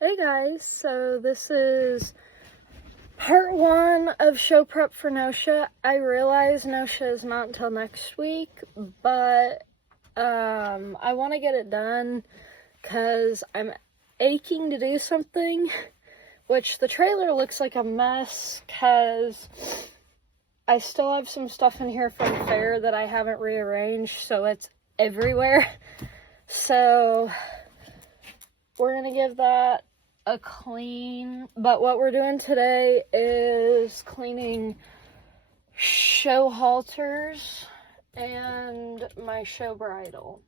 Hey guys, so this is part one of show prep for Nosha. I realize Nosha is not until next week, but I want to get it done because I'm aching to do something, which the trailer looks like a mess because I still have some stuff in here from the fair that I haven't rearranged, so it's everywhere. So we're going to give that a clean, but what we're doing today is cleaning show halters and my show bridle.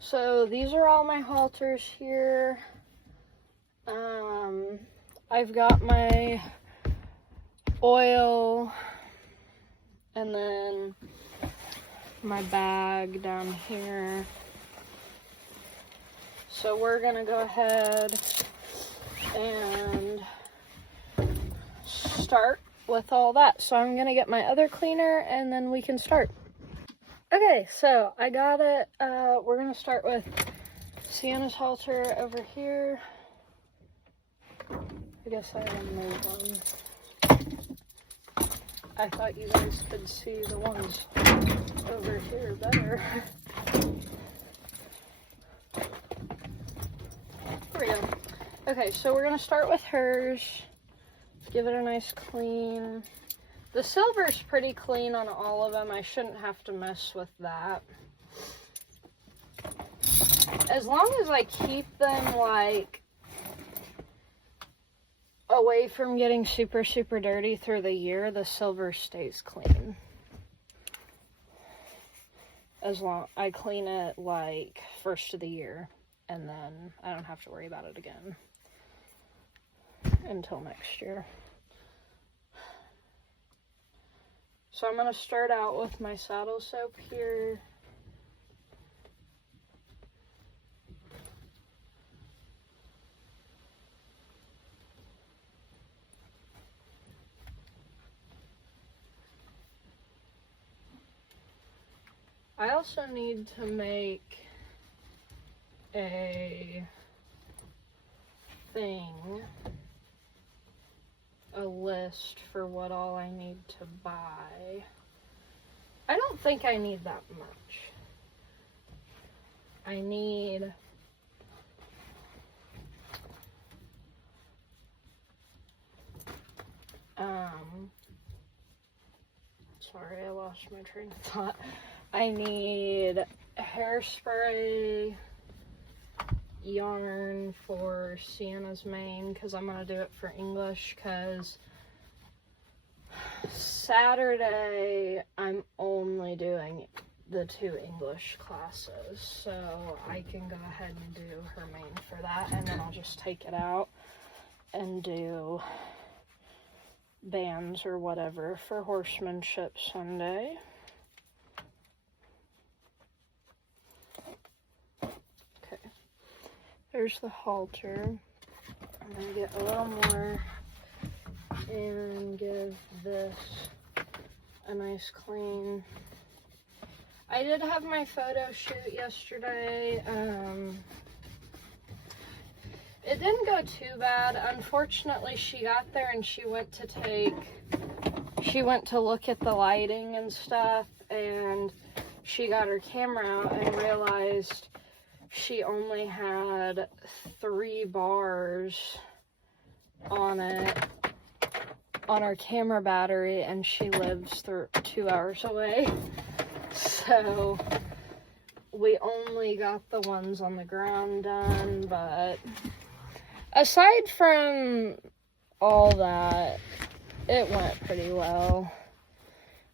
So these are all my halters here. I've got my oil and then my bag down here. So we're gonna go ahead and start with all that. So I'm gonna get my other cleaner and then we can start. Okay, so I got it. We're gonna start with Sienna's halter over here. I guess I didn't move one. I thought you guys could see the ones over here better. There we go. Okay, so we're gonna start with hers. Give it a nice clean. The silver's pretty clean on all of them. I shouldn't have to mess with that. As long as I keep them like away from getting super dirty through the year, the silver stays clean. As long I clean it like first of the year, and then I don't have to worry about it again until next year. So I'm going to start out with my saddle soap here. I also need to make a list for what all I need to buy. I don't think I need that much. I need sorry, I lost my train of thought. I need hairspray, yarn for Sienna's mane because I'm going to do it for English because Saturday I'm only doing the 2 English classes, so I can go ahead and do her mane for that, and then I'll just take it out and do bands or whatever for Horsemanship Sunday. Okay, there's the halter. I'm gonna get a little more and give this a nice clean. I did have my photo shoot yesterday. It didn't go too bad. Unfortunately, she got there and she went to look at the lighting and stuff, and she got her camera out and realized she only had 3 bars on it, on her camera battery, and she lives 2 hours away. So we only got the ones on the ground done, but aside from all that, it went pretty well.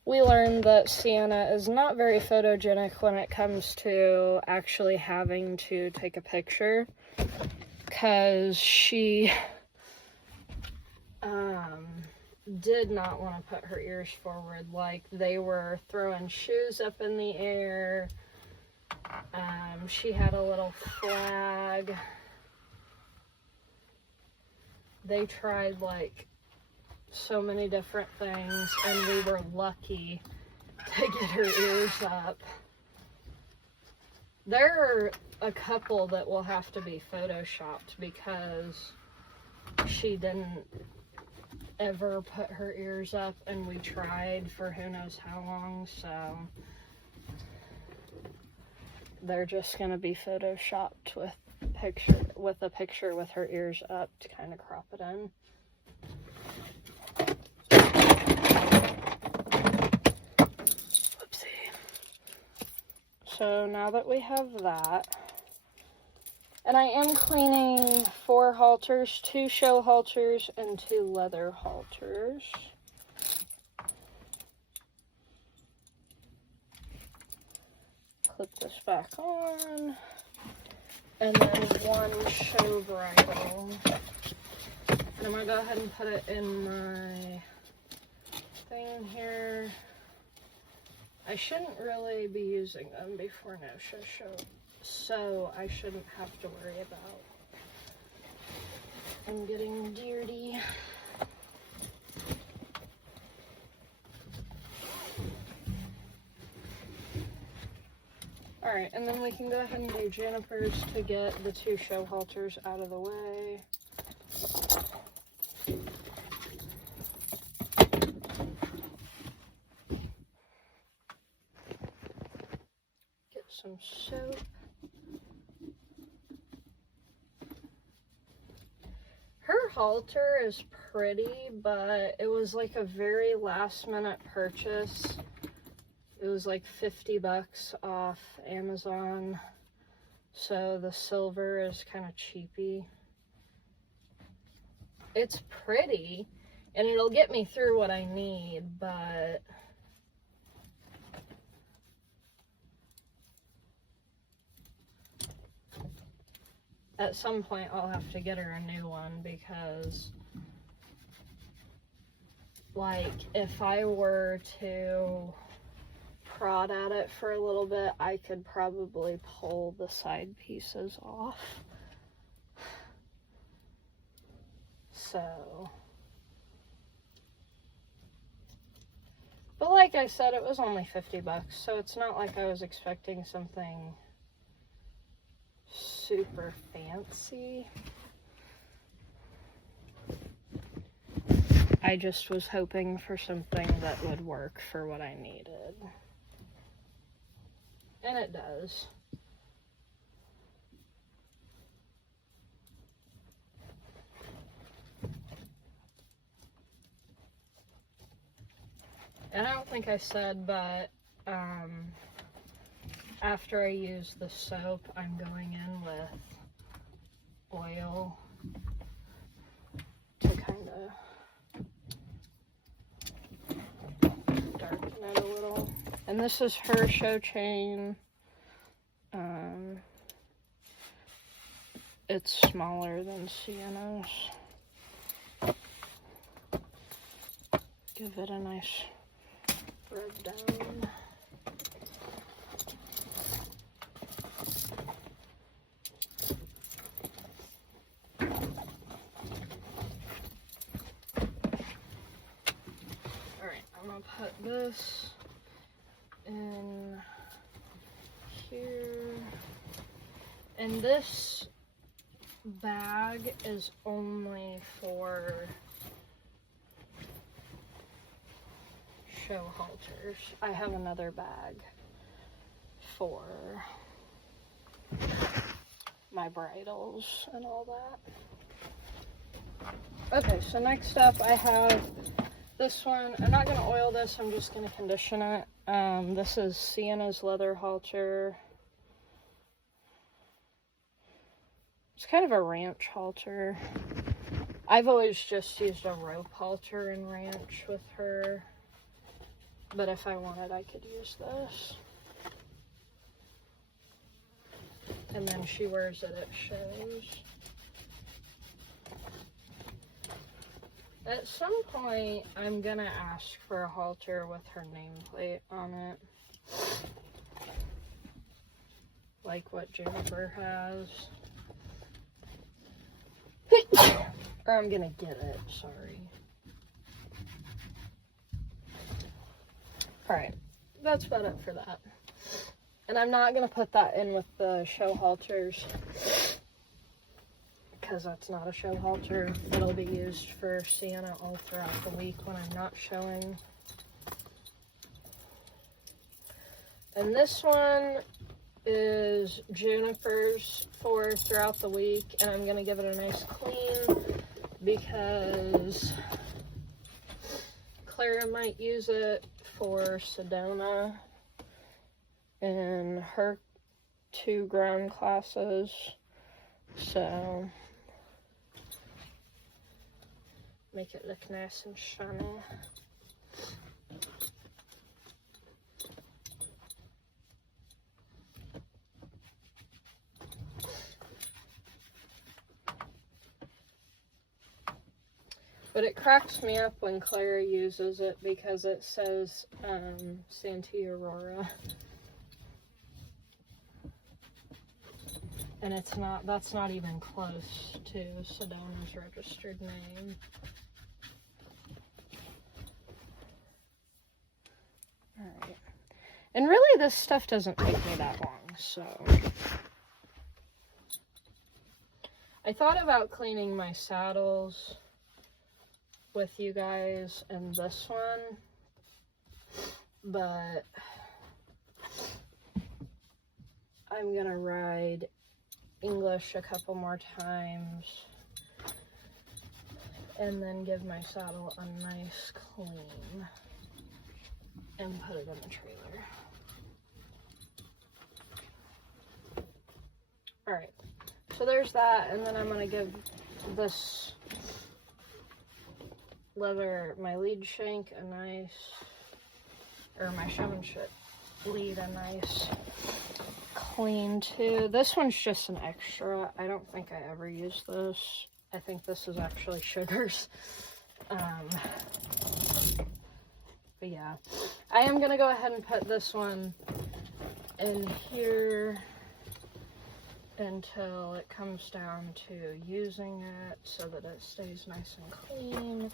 We learned that Sienna is not very photogenic when it comes to actually having to take a picture, because she did not want to put her ears forward. Like, they were throwing shoes up in the air. She had a little flag. They tried like so many different things, and we were lucky to get her ears up. There are a couple that will have to be photoshopped because she didn't ever put her ears up, and we tried for who knows how long, so they're just gonna be photoshopped with a picture with her ears up to kind of crop it in. Whoopsie. So now that we have that, and I am cleaning 4 halters, 2 show halters and 2 leather halters. Clip this back on, and then 1 show bridle. And I'm gonna go ahead and put it in my thing here. I shouldn't really be using them before no-show show, so I shouldn't have to worry about them getting dirty. Alright, and then we can go ahead and do junipers to get the 2 show halters out of the way. Get some soap. Her halter is pretty, but it was like a very last minute purchase. It was like $50 off Amazon, so the silver is kind of cheapy. It's pretty, and it'll get me through what I need, but at some point I'll have to get her a new one, because like if I were to prod at it for a little bit, I could probably pull the side pieces off. So, but like I said, it was only $50, so it's not like I was expecting something super fancy. I just was hoping for something that would work for what I needed. And it does. And I don't think I said, but after I use the soap, I'm going in with oil to kind of darken it a little. And this is her show chain. It's smaller than Sienna's. Give it a nice rub down. Alright, I'm gonna put this in here, and this bag is only for show halters. I have another bag for my bridles and all that. Okay, so next up I have this one. I'm not going to oil this, I'm just going to condition it. This is Sienna's leather halter. It's kind of a ranch halter. I've always just used a rope halter in ranch with her, but if I wanted, I could use this. And then she wears it at shows. At some point, I'm gonna ask for a halter with her nameplate on it, like what Juniper has. Or I'm gonna get it, sorry. Alright, that's about it for that. And I'm not going to put that in with the show halters, because that's not a show halter. It'll be used for Sienna all throughout the week when I'm not showing. And this one is Juniper's for throughout the week, and I'm going to give it a nice clean because Clara might use it for Sedona in her 2 ground classes, so make it look nice and shiny. But it cracks me up when Clara uses it because it says Santee Aurora. And it's not, that's not even close to Sedona's registered name. Alright. And really this stuff doesn't take me that long, so. I thought about cleaning my saddles with you guys and this one, but I'm gonna ride English a couple more times and then give my saddle a nice clean and put it in the trailer. Alright, so there's that, and then I'm gonna give this leather, my lead shank, a nice, or my showmanship lead, a nice clean too. This one's just an extra. I don't think I ever use this. I think this is actually Sugar's. But yeah, I am gonna go ahead and put this one in here until it comes down to using it so that it stays nice and clean.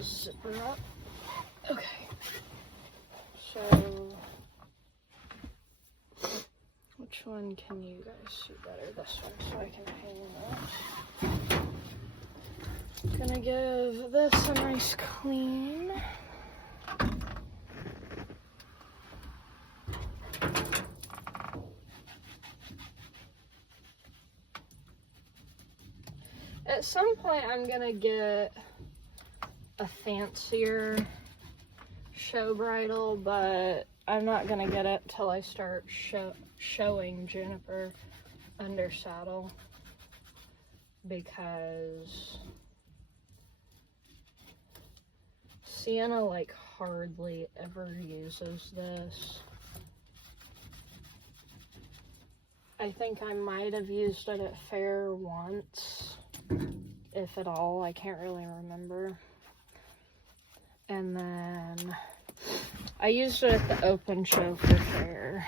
Zipper up. Okay. So, which one can you guys see better? This one, so I can hang that. Gonna give this a nice clean. At some point I'm gonna get a fancier show bridle, but I'm not gonna get it till I start showing Juniper under saddle, because Sienna like hardly ever uses this. I think I might have used it at fair once, if at all. I can't really remember. And then I used it at the open show for fair,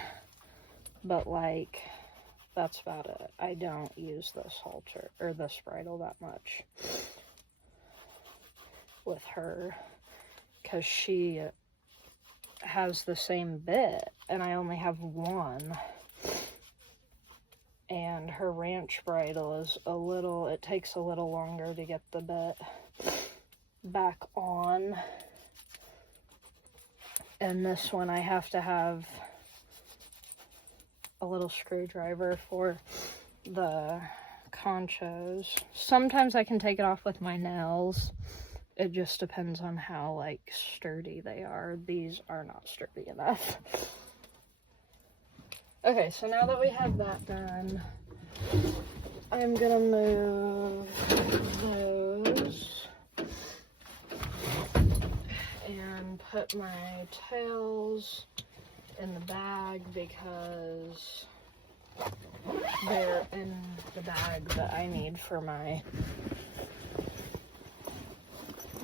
but like that's about it. I don't use this halter or this bridle that much with her, because she has the same bit and I only have one, and her ranch bridle is it takes a little longer to get the bit back on, and this one I have to have a little screwdriver for the conchos. Sometimes I can take it off with my nails. It just depends on how like sturdy they are. These are not sturdy enough. Okay, so now that we have that done, I'm gonna move those and put my tails in the bag because they're in the bag that I need for my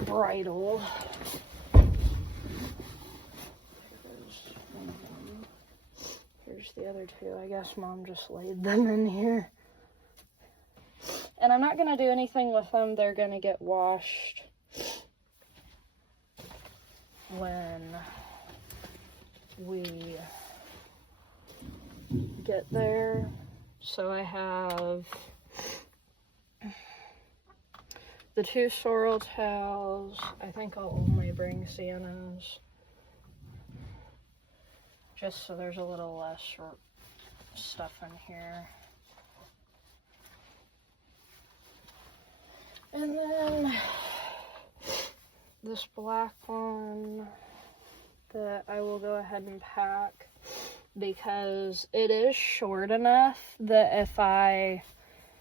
bridle. Here's the other two. I guess Mom just laid them in here. And I'm not going to do anything with them. They're going to get washed when we get there. So I have the 2 sorrel towels. I think I'll only bring Sienna's, just so there's a little less stuff in here. And then this black one that I will go ahead and pack, because it is short enough that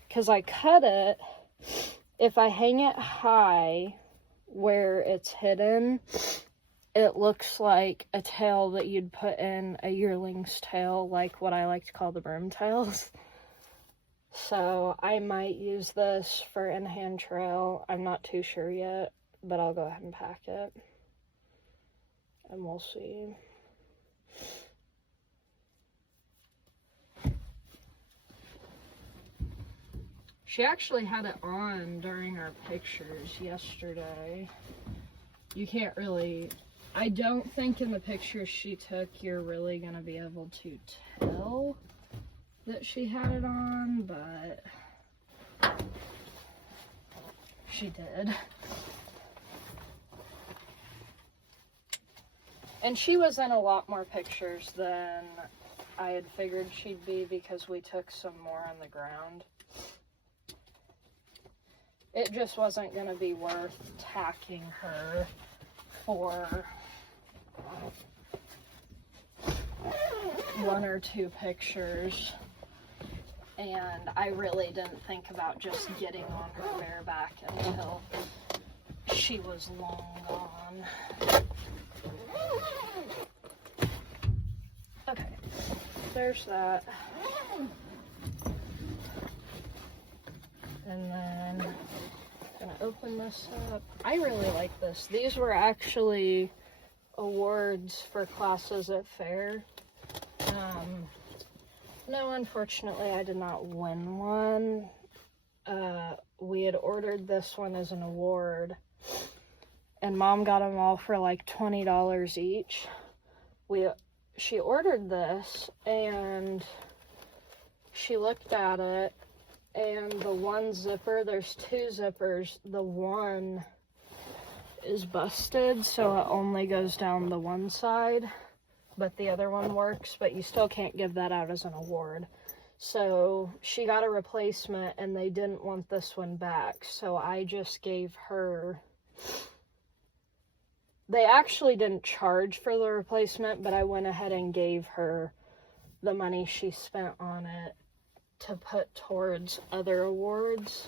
because I cut it, if I hang it high where it's hidden, it looks like a tail that you'd put in a yearling's tail, like what I like to call the broom tails. So I might use this for in-hand trail. I'm not too sure yet, but I'll go ahead and pack it. And we'll see. She actually had it on during our pictures yesterday. You can't really, I don't think in the pictures she took you're really going to be able to tell that she had it on, but she did. And she was in a lot more pictures than I had figured she'd be, because we took some more on the ground. It just wasn't going to be worth tacking her for 1 or 2 pictures. And I really didn't think about just getting on her bareback until she was long gone. Okay, there's that. And then I'm gonna open this up. I really like this. These were actually awards for classes at fair. No, unfortunately, I did not win one. We had ordered this one as an award, and Mom got them all for like $20 each. She ordered this, and she looked at it, and the one zipper, there's 2 zippers, the one is busted, so it only goes down the one side, but the other one works, but you still can't give that out as an award. So she got a replacement, and they didn't want this one back, so I just gave her, they actually didn't charge for the replacement, but I went ahead and gave her the money she spent on it to put towards other awards,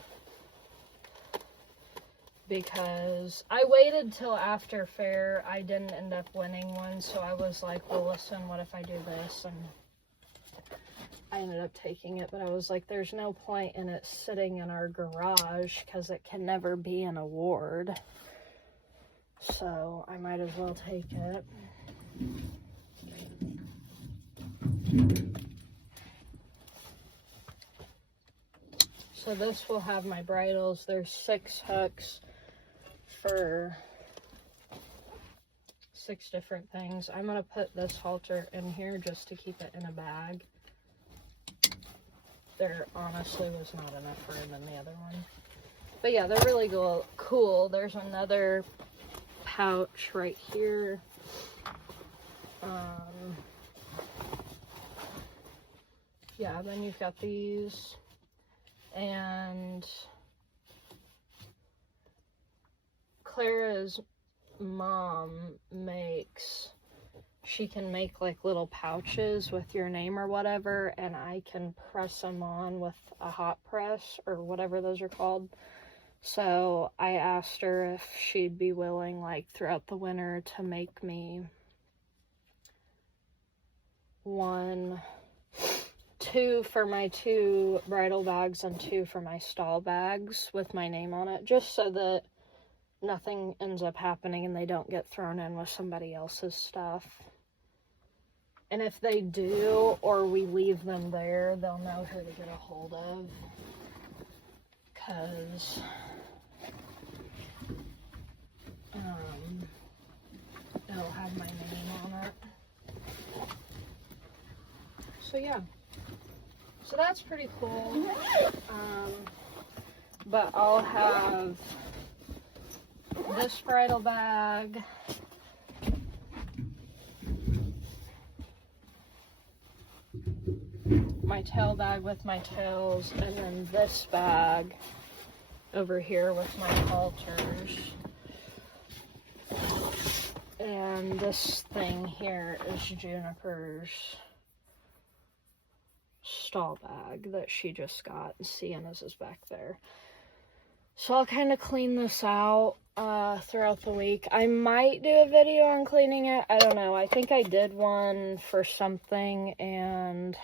because I waited till after fair. I didn't end up winning one, so I was like, well, listen, what if I do this? And I ended up taking it, but I was like, there's no point in it sitting in our garage because it can never be an award, so I might as well take it. So this will have my bridles. There's 6 hooks for 6 different things. I'm going to put this halter in here just to keep it in a bag. There honestly was not enough room in the other one. But yeah, they're really cool. There's another pouch right here. Yeah, then you've got these. And Clara's mom she can make like little pouches with your name or whatever, and I can press them on with a hot press or whatever those are called. So I asked her if she'd be willing, like throughout the winter, to make me 2 for my 2 bridal bags and 2 for my stall bags with my name on it, just so that nothing ends up happening and they don't get thrown in with somebody else's stuff. And if they do, or we leave them there, they'll know who to get a hold of, because it'll have my name on it. So yeah, so that's pretty cool. But I'll have this bridal bag, my tail bag with my tails, and then this bag over here with my halters. And this thing here is Juniper's stall bag that she just got. Sienna's is back there. So I'll kind of clean this out throughout the week. I might do a video on cleaning it. I don't know. I think I did one for something and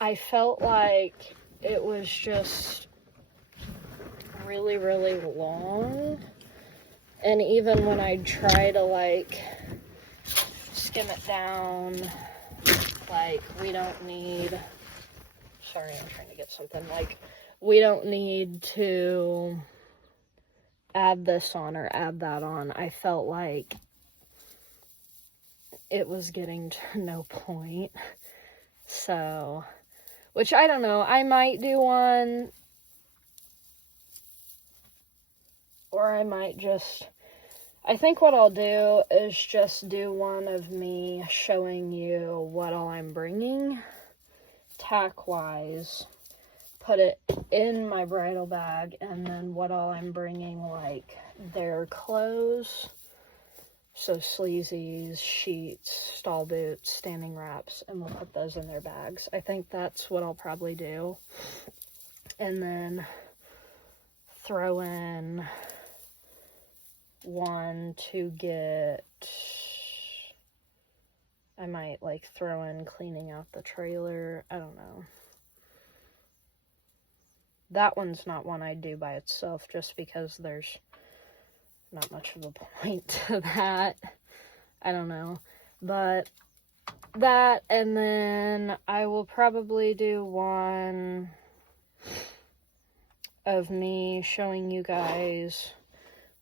I felt like it was just really, really long. And even when I try to like skim it down, like we don't need, sorry, I'm trying to get something, like we don't need to add this on or add that on. I felt like it was getting to no point. So, which I don't know, I might do one, or I might just, I think what I'll do is just do one of me showing you what all I'm bringing, tack-wise, put it in my bridal bag, and then what all I'm bringing, like their clothes, so sleazies, sheets, stall boots, standing wraps, and we'll put those in their bags. I think that's what I'll probably do. And then throw in one to get, I might like throw in cleaning out the trailer. I don't know. That one's not one I'd do by itself just because there's not much of a point to that. I don't know. But that, and then I will probably do one of me showing you guys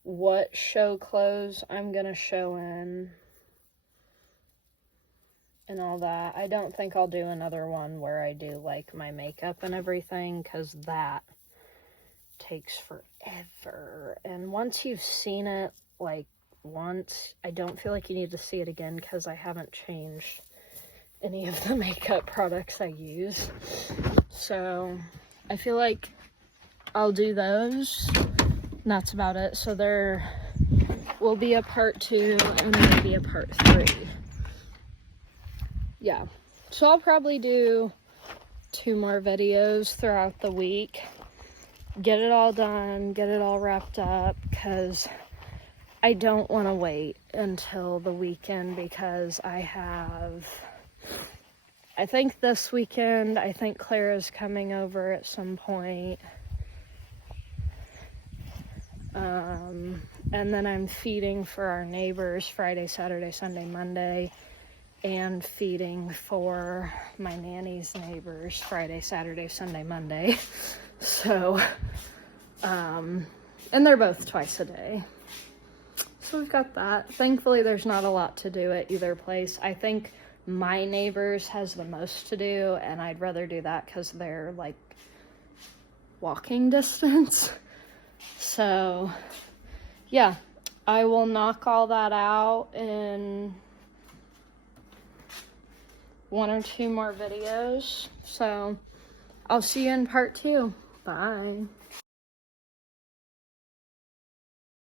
what show clothes I'm gonna show in and all that. I don't think I'll do another one where I do like my makeup and everything, because that takes forever. And once you've seen it like once, I don't feel like you need to see it again, because I haven't changed any of the makeup products I use. So I feel like I'll do those. And that's about it. So there will be a part 2 and maybe a part 3. Yeah. So I'll probably do 2 more videos throughout the week. Get it all done, get it all wrapped up, because I don't want to wait until the weekend, because I think this weekend, I think Clara's coming over at some point. And then I'm feeding for our neighbors Friday, Saturday, Sunday, Monday, and feeding for my nanny's neighbors Friday, Saturday, Sunday, Monday. So, and they're both twice a day. So we've got that. Thankfully, there's not a lot to do at either place. I think my neighbors has the most to do, and I'd rather do that because they're like walking distance. So yeah, I will knock all that out in 1 or 2 more videos. So I'll see you in part 2. Bye.